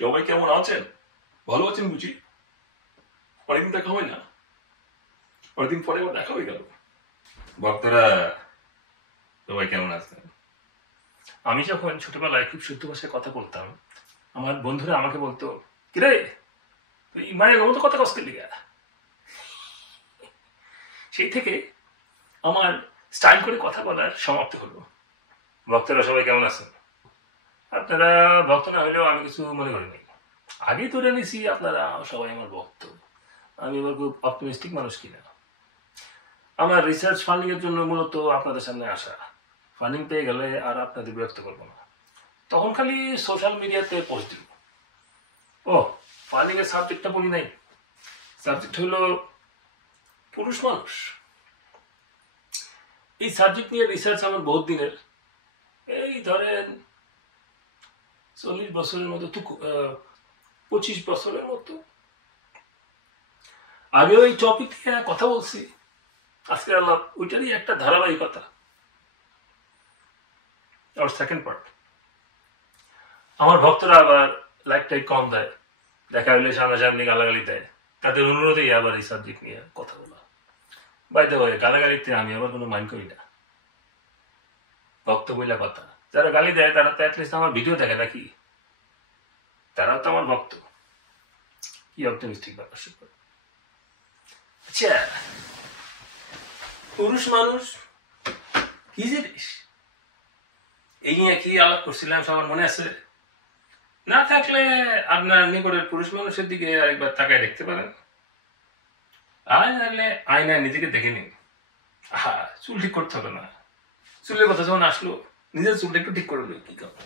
সবাই কেমন আছেন? ভালো আছেন বুঝি? অনেকদিন দেখা হয় না, অনেকদিন পরে আবার দেখা হয়ে গেল। ভক্তরা সবাই কেমন আছেন? আমি যখন ছোটবেলায় খুব শুদ্ধ ভাষায় কথা বলতাম, আমার বন্ধুরা আমাকে বলতো, কিরে তুই মায়ের মতো কথা কষ্ট লিগা। সেই থেকে আমার স্টাইল করে কথা বলার সমাপ্তি হলো। ভক্তরা সবাই কেমন আছেন? আপনারা ভক্ত না হলেও আমি কিছু মনে করি নাই। আগেই ধরে নিছি আপনারা সবাই আমার ভক্ত। আমি এবার খুব অপটিমিস্টিক মানুষ কিনা। আমার রিসার্চ ফান্ডিং এর জন্য মূলত আপনাদের সামনে আসা। ফান্ডিং পেয়ে গেলে আর আপনাদের বিরক্ত করবো না, তখন খালি সোশ্যাল মিডিয়াতে পোস্ট দিব। ও, ফান্ডিং এর সাবজেক্টটা বলি নাই। সাবজেক্ট হলো পুরুষ মানুষ। এই সাবজেক্ট নিয়ে রিসার্চ আমার বহুত দিনের, এই ধরেন 40 বছরের মতো, 25 বছরের মতো আগে ওই টপিক নিয়ে কথা বলছি। আজকে আল্লাহ ওইটারই একটা ধারাবাহিকতা। আর সেকেন্ড পার্ট, আমার ভক্তরা আবার লাইকটাই কম দেয়, দেখা হইলে সামনাসামনি গালাগালি দেয়। তাদের অনুরোধেই আবার এই সাবজেক্ট নিয়ে কথা বলা। বাই দ্য ওয়ে, গালাগালিতে আমি আবার কোনো মাইন্ড করি না। ভক্ত বইলা কথা, যারা গালি দেয় তারা তো অ্যাটলিস্ট আমার ভিডিও দেখে নাকি, তারাও তো আমার ভক্ত। কি অপটিমিস্টিক ব্যাপার। আচ্ছা, পুরুষ মানুষ কি জিনিস এই নিয়ে কি আলাপ করছিলাম সবার মনে আছে? না থাকলে আপনার নিকটের পুরুষ মানুষের দিকে আরেকবার তাকায় দেখতে পারেন। আয়নায় নিজেকে দেখে নিন। চুল ঠিক করতে হবে না। চুলের কথা যখন আসলো, নিজের চুলটা একটু ঠিক করে নিন। কি কারণ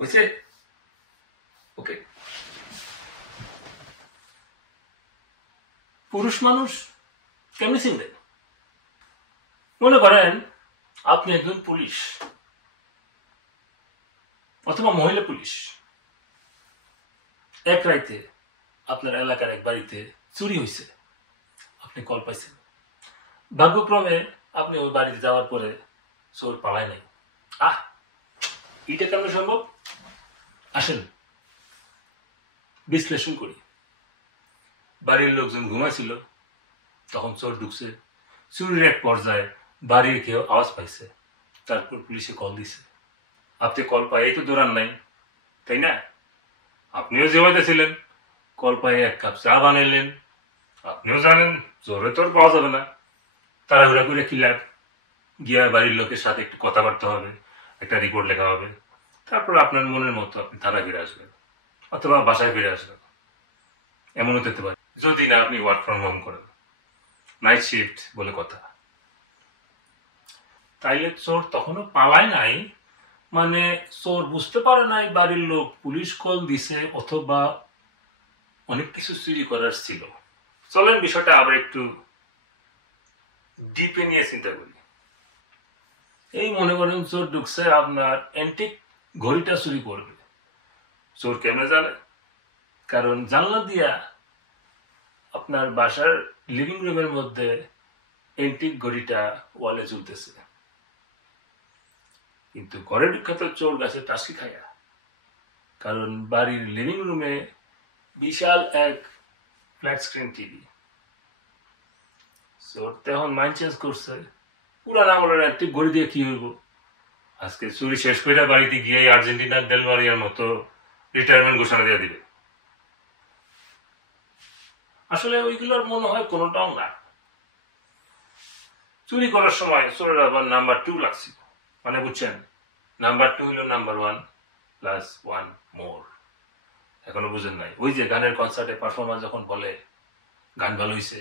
হয়েছে? ওকে, পুরুষ মানুষ কেমনি চিনবেন? মনে করেন আপনি একজন পুলিশ অথবা মহিলা পুলিশ। এক রাইতে আপনার এলাকার এক বাড়িতে চুরি হয়েছে, আপনি কল পাইছেন। ভাগ্যক্রমে আপনি ওই বাড়িতে যাওয়ার পরে চোর পালায় নাই। এটা কেন সম্ভব? আসেন বিশ্লেষণ করি। বাড়ির লোকজন ঘুমাইছিল, তখন চোর ঢুকছে। চুরির এক পর্যায়ে বাড়ির কেউ আওয়াজ পাইছে, তারপর পুলিশে কল দিছে। আপনি কল পাই তো দৌড়ান নাই, তাই না? আপনিও জমাইতেছিলেন, কল পাই এক কাপ চা বানাইলেন। আপনিও জানেন জোরে তোর পাওয়া যাবে না, তাড়াহুড়া করে কি লাভ? গিয়া বাড়ির লোকের সাথে একটু কথাবার্তা হবে, একটা রিপোর্ট লেখা হবে, তারপর আপনার মনের মতো আপনি থানা ফিরে আসবেন অথবা বাসায় ফিরে আসবেন। এমন হতে পারে যদি না আপনি ওয়ার্ক ফ্রম হোম করেন, নাইট শিফট বলে কথা। তাইলে চোর তখনও পালায় নাই, মানে চোর বুঝতে পারে নাই বাড়ির লোক পুলিশ কল দিছে অথবা অনেক কিছু চুরি করার ছিল। চলেন বিষয়টা আবার একটু ডিপে নিয়ে চিন্তা করি। এই মনে করেন চোর ঢুকছে আপনার অ্যান্টিক ঘড়িটা চুরি করবে। চোর কেমনে জানে? কারণ জানলা দিয়া আপনার বাসার লিভিং রুমের মধ্যে অ্যান্টিক ঘড়িটা ওয়ালে ঝুলতেছে, কিন্তু ঘরে বিখ্যাত চোর গাছে টাসকি খায়া। কারণ বাড়ির লিভিং রুমে বিশাল এক ফ্ল্যাট স্ক্রিন টিভি। চোর তখন মাইন্ড চেঞ্জ করছে, পুরান আমলের একটি ঘড়ি দিয়ে কি হইব, আজকে চুরি শেষ করে বাড়িতে গিয়ে আর্জেন্টিনার দেল মারিয়ার মতো রিটায়ারমেন্ট ঘোষণা দিয়ে দিবে। আসলে ওইগুলোর মনে হয় কোনোটাও না। চুরি করার সময় চোরের আবার নাম্বার 2 লাগছিল, মানে বুঝছেন, নাম্বার 2 হলো নাম্বার 1 প্লাস 1 মোর। এখনো বুঝেন নাই? ওই যে গানের কনসার্টে পারফরমার যখন বলে গান ভালো হয়েছে,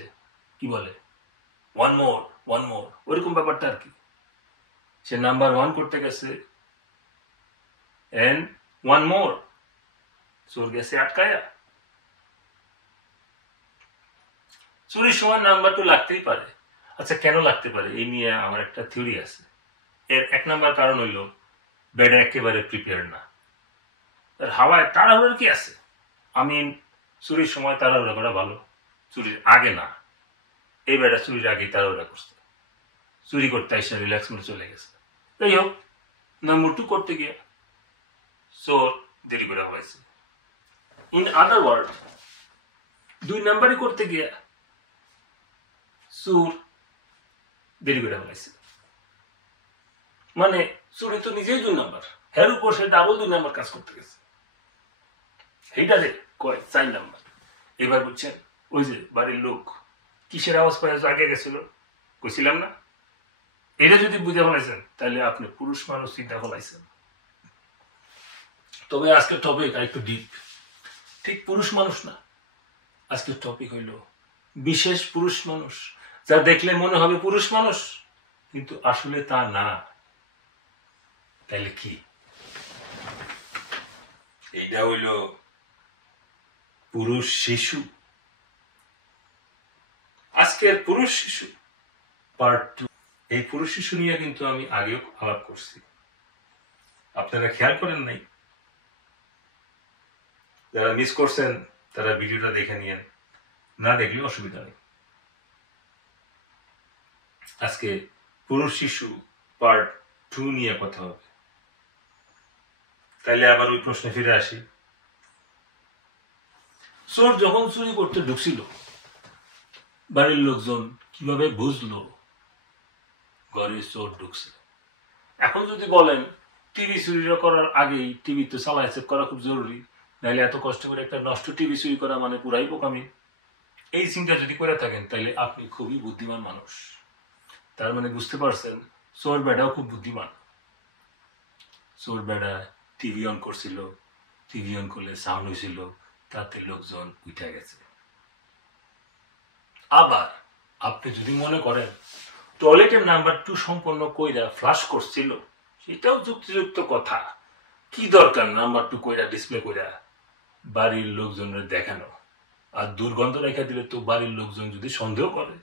কি বলে? 1 মোর 1 মোর, ওইরকম ব্যাপারটা আর কি। সে নাম্বার 1 করতে গেছে এন্ড 1 মোর, চোর গেছে আটকায়া। চুরির সময় নাম্বার 2 লাগতেই পারে। আচ্ছা, কেন লাগতে পারে এই নিয়ে আমার একটা থিওরি আছে। এর 1 নাম্বার কারণ হইল বেডা একেবারে প্রিপেয়ার না। এর হাওয়ায় তাড়াহুড়োর কি আছে? আমি চুরির সময় তাড়াহুড়া করা ভালো, চুরির আগে না। এই বেটা চুরির আগে তাড়াহুড়া করছে, চুরি করতে এসে রিল্যাক্স মোডে চলে গেছে। যাই হোক, নাম্বার 2 করতে গিয়ে চোর দেরি করে ফেলাইছে। ইন আদার ওয়ার্ড, 2 নাম্বারই করতে গিয়া চোর দেরি করে ফেলাইছে। মানে চোরে তো নিজেই 2 নাম্বার, এর উপর সে ডাবল 2 নাম্বার কাজ করতে গেছে, এইটারে কয় 4 নাম্বার। এবার বুঝছেন ওই যে বাড়ির লোক কিসের আওয়াজ পায় আগে গেছিল, কইছিলাম না? এটা যদি বুঝে ফেলাইছেন তাহলে আপনি পুরুষ মানুষ চিন্তা ফেলাইছেন। তবে আজকের টপিক আর একটু ডিপ, ঠিক পুরুষ মানুষ না, আজকের টপিক হইল বিশেষ পুরুষ মানুষ, যা দেখলে মনে হবে পুরুষ মানুষ কিন্তু আসলে তা না। তাহলে কি? এইটা হইল পুরুষ শিশু। আজকের পুরুষ শিশু পার্ট 2। এই পুরুষ শিশু নিয়ে কিন্তু আমি আগেও আলাপ করছি, আপনারা খেয়াল করেন নাই? যারা মিস করছেন তারা ভিডিওটা দেখে নিয়েন, না দেখলে অসুবিধা নেই। আজকে পুরুষ শিশু পার্ট 2 নিয়ে কথা হবে। তাইলে আবার ওই প্রশ্নে ফিরে আসি, চোর যখন চুরি করতে ঢুকছিল বাড়ির লোকজন কিভাবে বুঝলো ঘরে চোর ঢুকছে? এখন যদি বলেন টিভি চুরি করার আগেই টিভি তো চালাই চেক করা খুব জরুরি, নাহলে এত কষ্ট করে একটা নষ্ট টিভি চুরি করা মানে পুরাই বোকামি, এই চিন্তা যদি করে থাকেন তাহলে আপনি খুবই বুদ্ধিমান মানুষ। তার মানে বুঝতে পারছেন চোর বেড়াও খুব বুদ্ধিমান। চোর বেড়া টিভি অন করছিল, টিভি অন করলে সাউন্ড হয়েছিল, তাতে লোকজন উঠে গেছে। আবার আপনি যদি মনে করেন টয়লেটের নাম্বার 2 সম্পন্ন কইরা ফ্লাশ করছিল, সেটাও যুক্তিযুক্ত কথা। কি দরকার নাম্বার 2 কইরা ডিসপ্লে কইরা বাড়ির লোকজনের দেখানো? আর দুর্গন্ধ রেখা দিলে তো বাড়ির লোকজন যদি সন্দেহ করে,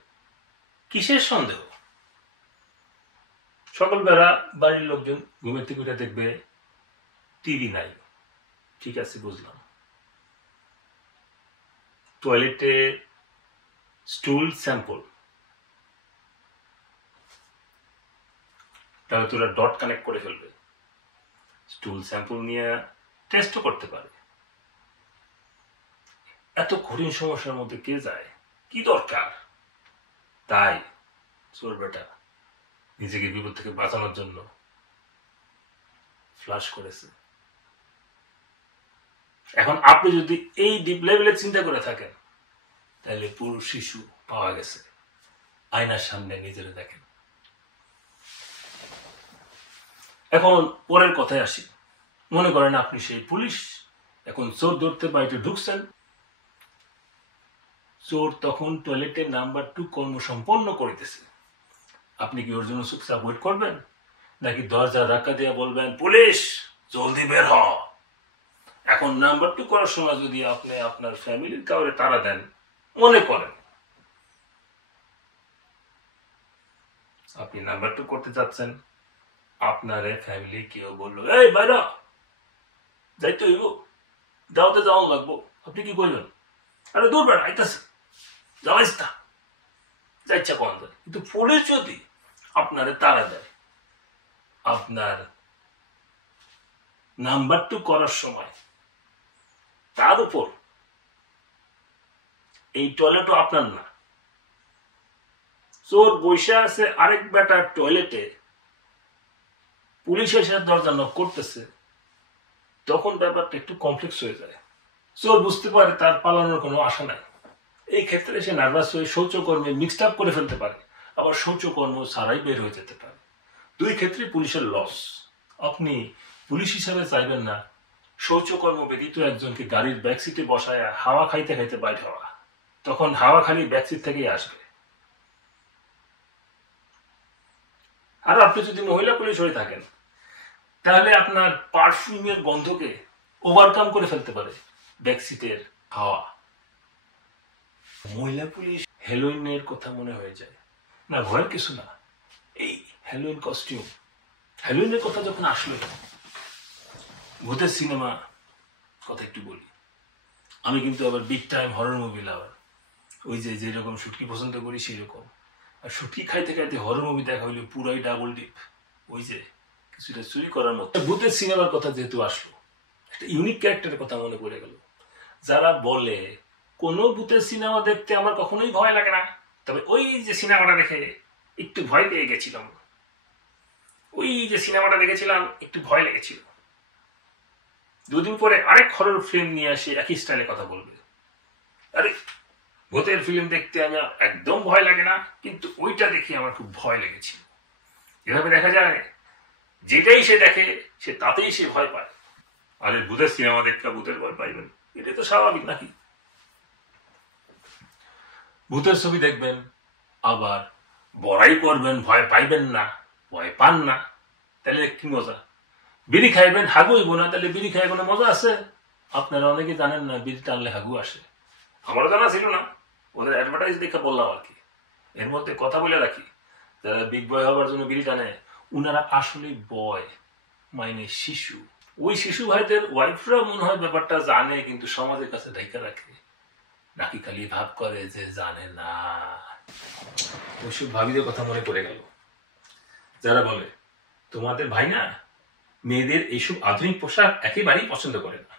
কিসের সন্দেহ? সকালবেলা বাড়ির লোকজন ঘুমের থেকে উঠে দেখবে টিভি নাই, ঠিক আছে বুঝলাম। টয়লেটে স্টুল স্যাম্পল, তাহলে তোরা ডট কানেক্ট করে ফেলবে, স্টুল স্যাম্পল নিয়ে টেস্টও করতে পারে। এত কঠিন সমস্যার মধ্যে কে যায়? কি দরকার? তাই চোর বেটা নিজেকে বিপদ থেকে বাঁচানোর জন্য ফ্লাশ করেছে। এখন আপনি যদি এই ডিপ লেভেলে চিন্তা করে থাকেন তাহলে পুরুষ শিশু পাওয়া গেছে। আয়নার সামনে নিজেরা দেখেন। এখন পরের কথায় আসি, মনে করেন আপনি সেই পুলিশ, এখন চোর ধরতে বাড়িতে ঢুকছেন। চোর তখন টয়লেটের নাম্বার 2 কর্ম সম্পন্ন করিতেছে। আপনি কি ওর জন্য চুপচাপ ওয়েট করবেন, নাকি দরজা ধাক্কা দিয়ে বলবেন পুলিশ জলদি বের হ? এখন নাম্বার 2 করার সময় যদি আপনি আপনার ফ্যামিলির কাউরে তাড়া দেন, মনে করেন আপনি নাম্বার 2 করতে চাচ্ছেন, আপনার ফ্যামিলি কেউ বললো এই বাইরা যাইতে হইব, দাওতে যাওয়া লাগবো, আপনি কি করবেন? আরে দূর বেড়া আইতাছে, যাওয়াইস না, যা ইচ্ছা করা যায়। কিন্তু পুলিশ যদি আপনারে তাড়া দেয়, আপনার নাম্বার 2 করার সময়, তার উপর এই টয়লেটও আপনার না, চোর বৈশা আছে আরেক বেটার টয়লেটে, পুলিশের সাথে দরজা নক করতেছে, তখন ব্যাপারটা একটু কমপ্লেক্স হয়ে যায়। চোর বুঝতে পারে তার পালানোর কোনো আশা নাই। এই ক্ষেত্রে সে নার্ভাস হয়ে শৌচকর্মে মিক্সড আপ করে ফেলতে পারে, আবার শৌচকর্ম ছাড়াই বের হয়ে যেতে পারে। 2 ক্ষেত্রে পুলিশের লস। আপনি পুলিশ হিসাবে চাইবেন না শৌচকর্ম ব্যতীত একজনকে গাড়ির ব্যাকসিটে বসায় হাওয়া খাইতে খাইতে বাইর হওয়া, তখন হাওয়া খালি ব্যাকসিট থেকেই আসবে। আর আপনি যদি মহিলা পুলিশ হয়ে থাকেন তাহলে আপনার পারফিউমের গন্ধকে ওভারকাম করে ফেলতে পারে ব্যাকসিটের হাওয়া। মহিলা পুলিশ হেলোইনের কথা মনে হয়ে যায় না, ভয়ের কিছু না, এই হেলোইন কস্টিউম। হেলোইনের কথা যখন আসলো, ভূতের সিনেমা কথা একটু বলি। আমি কিন্তু আবার big time horror movie lover, ওই যে যেরকম শুটকি পছন্দ করি সেই রকম। আর শুটকি খাইতে খাইতে হরর মুভি দেখা হইলে পুরাই ডাবল ডিপ, ওই যে কিছুটা চুরি করার মতো। ভূতের সিনেমার কথা যেহেতু আসলো, একটা ইউনিক ক্যারেক্টারের কথা মনে পড়ে গেল। যারা বলে কোনো ভূতের সিনেমা দেখতে আমার কখনোই ভয় লাগে না, তবে ওই যে সিনেমাটা দেখে একটু ভয় পেয়ে গেছিলাম, ওই যে সিনেমাটা দেখেছিলাম একটু ভয় লেগেছিল। দুদিন পরে আরেক হরর ফিল্ম নিয়ে আসে একই স্টাইলে কথা বলবে, আরে ভূতের ফিল্ম দেখতে আমার একদম ভয় লাগে না, কিন্তু ওইটা দেখে আমার খুব ভয় লেগেছিল। এভাবে দেখা যায় যেটাই সে দেখে সে তাতেই সে ভয় পায়। আরে ভূতের সিনেমা দেখতে ভূতের ভয় পাইবেন, এটা তো স্বাভাবিক নাকি? ভূতের ছবি দেখবেন আবার বড়াই করবেন, ভয় পাইবেন না, ভয় পান না, তাহলে কি মজা? বিড়ি খাইবেন হাগু হইব না, তাহলে বিড়ি খাই কোনো মজা আছে? আপনারা অনেকে জানেন না বিড়ি টানলে হাগু আসে, আমারও জানা ছিল না, ওদের অ্যাডভার্টাইজ দেখে বললাম আর কি। এর মধ্যে কথা বলে রাখি, যারা বিগ বয় হবার জন্য বিড়ি টানে উনারা আসলে বয় মাইনে শিশু। ওই শিশু ভাইদের ওয়াইফরা মনে হয় ব্যাপারটা জানে, কিন্তু সমাজের কাছে ঢাইকা রাখে, নাকি খালি ভাব করে যে জানে না। ওইসব ভাবিদের কথা মনে পড়ে গেল, যারা বলে তোমাদের ভাই না মেয়েদের এইসব আধুনিক পোশাক একেবারেই পছন্দ করে না।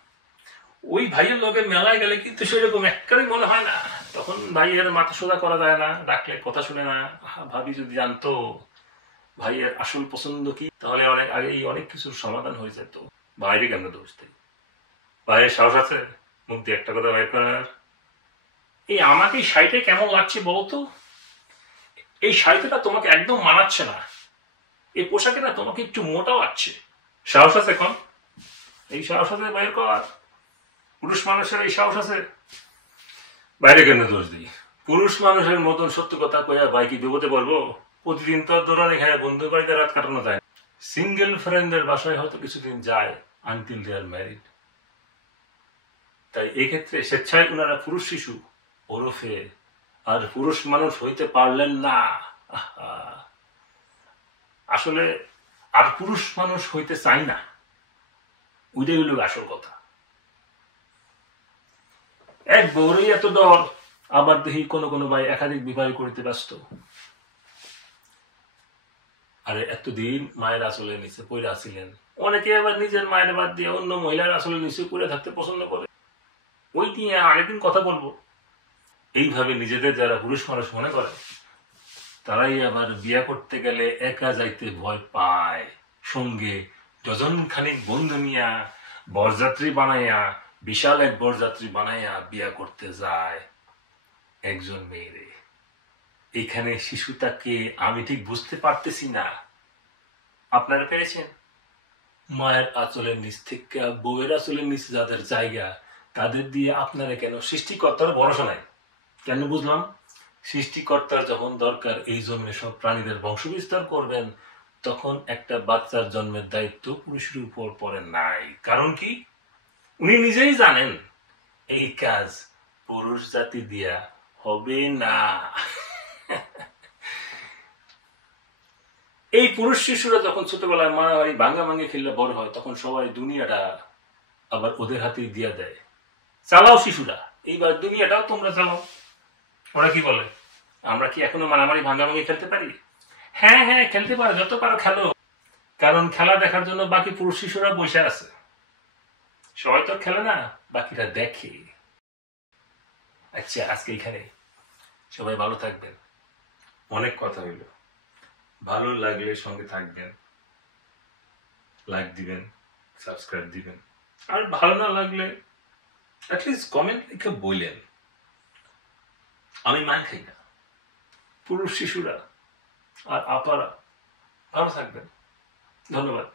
ওই ভাইয়ের লোকের মেলায় গেলে কিন্তু সেরকম একবারই মনে হয় না, তখন ভাইয়ের মাথা সোজা করা যায় না, ডাকলে কথা শুনে না। ভাবি যদি জানতো ভাইয়ের আসল পছন্দ কি, তাহলে অনেক আগেই অনেক কিছুর সমাধান হয়ে যেত। বাইরে কেন দোষ দেয়? ভাইয়ের সাহস আছে মুখ দিয়ে একটা কথা বাইর করার? এই আমাকে এই শাড়িটা কেমন লাগছে বলতো, এই শাড়িটা তোমাকে একদম মানাচ্ছে না, এই পোশাকে না তোমাকে একটু মোটা লাগছে। সাহস আছে এখন? এই সাহস আছে বাইর কর? পুরুষ মানুষের এই সাহস আছে? বাইরে কেন দোষ দিই? পুরুষ মানুষের মতন সত্য কথা কইয়া ভাই কি বিপদে পড়বো? প্রতিদিন তো দৌড়ানি খায় বন্ধু বাড়িতে রাত কাটানো যায়। সিঙ্গেল ফ্রেন্ডের বাসায় হয়তো কিছুদিন যায় আনটিল দে আর ম্যারিড। তাই এক্ষেত্রে স্বেচ্ছায় ওনারা পুরুষ শিশু ওরফে আর পুরুষ মানুষ হইতে পারলেন না। আসলে আর পুরুষ মানুষ হইতে চাই না, ওইটাই হইল আসল কথা। এক বউরই এত ডর, আবার দেখি কোনো কোনো ভাই একাধিক বিবাহ করিতে ব্যস্ত। আরে এতদিন মায়ের আসলে নিচে পড়ে আসিলেন, অনেকে আবার নিজের মায়ের বাদ দিয়ে অন্য মহিলার আসলে নিচে পড়ে থাকতে পছন্দ করে, ওই নিয়ে আরেকদিন কথা বলবো। এইভাবে নিজেদের যারা পুরুষ মানুষ মনে করে তারাই আবার বিয়া করতে গেলে একা যাইতে ভয় পায়, সঙ্গে ডজন খানিক বন্ধু নিয়া বরযাত্রী বানাইয়া, বিশাল এক বরযাত্রী বানাইয়া বিয়া করতে যায় একজন মেয়েরে। এখানে শিশুটাকে আমি ঠিক বুঝতে পারতেছি না, আপনারা পেরেছেন? মায়ের আঁচলের নিচ থেকে বউয়ের আঁচলের নিচে যাদের জায়গা, তাদের দিয়ে আপনারা কেন সৃষ্টিকর্তার ভরসা নাই? কেন বুঝলাম, সৃষ্টিকর্তার যখন দরকার এই জমিনে সব প্রাণীদের বংশ বিস্তার করবেন, তখন একটা বাচ্চার জন্মের দায়িত্ব পুরুষের উপর পড়ে নাই। কারণ কি? উনি নিজেই জানেন এই কাজ পুরুষ জাতি দিয়া হবে না। এই পুরুষ শিশুরা যখন ছোটবেলায় মারামারি ভাঙ্গা ভাঙ্গে খেললে বড় হয়, তখন সবাই দুনিয়াটা আবার ওদের হাতে দিয়া দেয়, চালাও শিশুরা, এইবার দুনিয়াটাও তোমরা চালাও। ওরা কি বলে, আমরা কি এখনো মারামারি ভাঙ্গাভাঙ্গি খেলতে পারি? হ্যাঁ হ্যাঁ খেলতে পারো, যত পারো খেলো, কারণ খেলা দেখার জন্য বাকি পুরুষ শিশুরা বসে আছে। সবাই তো খেলে না, বাকিরা দেখে। আচ্ছা আজকে এখানে, সবাই ভালো থাকবেন। অনেক কথা হইল, ভালো লাগলে সঙ্গে থাকবেন, লাইক দিবেন, সাবস্ক্রাইব দিবেন, আর ভালো না লাগলে অ্যাটলিস্ট কমেন্ট লিখে বললেন। আমি মান খাই না। পুরুষ শিশুরা আর আপারা ভালো থাকবেন। ধন্যবাদ।